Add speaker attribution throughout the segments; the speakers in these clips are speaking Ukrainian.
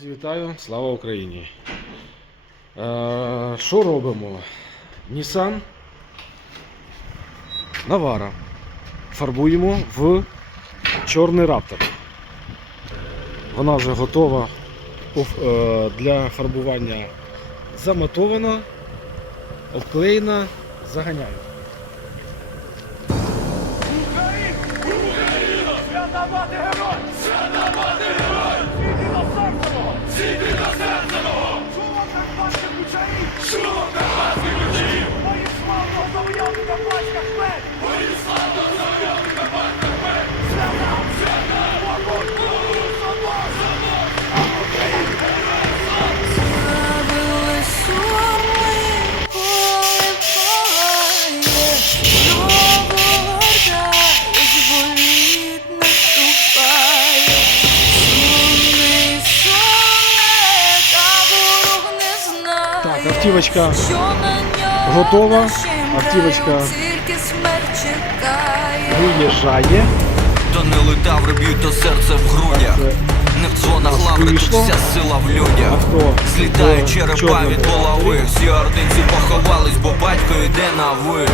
Speaker 1: Друзі, вітаю! Слава Україні! Е, Що робимо? Nissan Navara. Фарбуємо в чорний раптор. Вона вже готова е, для фарбування замотована, обклеєна, заганяю.
Speaker 2: Свята мати
Speaker 1: автівочка готова. Автівочка. Виїжджає.
Speaker 3: То не летаври б'ють, то серце в грудях. Не в дзвонах лаври, тут вся сила в людях. Злітають черепа від голови. Всі ординці поховались, бо батько йде на ви.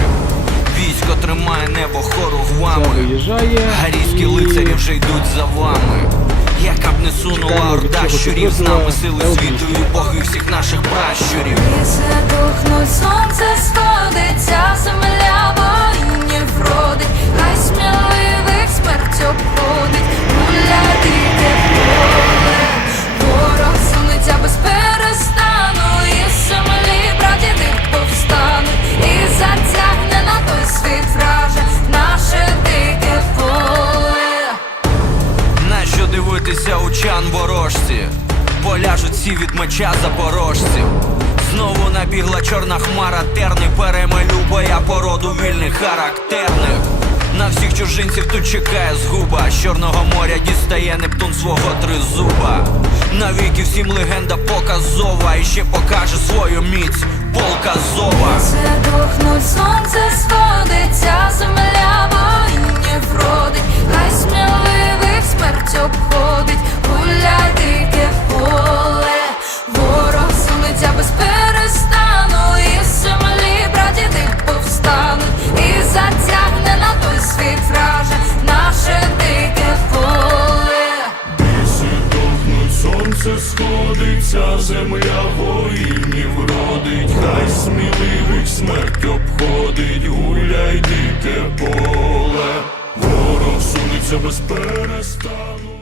Speaker 3: Військо тримає небо хоругвами.
Speaker 1: Виїжджає.
Speaker 3: Гарійські лицарі вже йдуть за вами Яка б не сунула орда щурів з нами сили світу і боги всіх наших пращурів.
Speaker 4: Ліси дохнуть,
Speaker 3: Нащо дивитися у чан ворожці? Поляжуть всі від меча запорожців. Знову набігла чорна хмара, терни перемелю боя породу вільних характерних. На всіх чужинців тут чекає згуба. З Чорного моря дістає Нептун свого тризуба. Навіки всім легенда показова і ще покаже свою міць
Speaker 2: Ліси дохнуть, сонце сходиться, земля воїнів родить, хай сміливих смерть обходить, гуляй дике поле, ворог сунеться без перестану.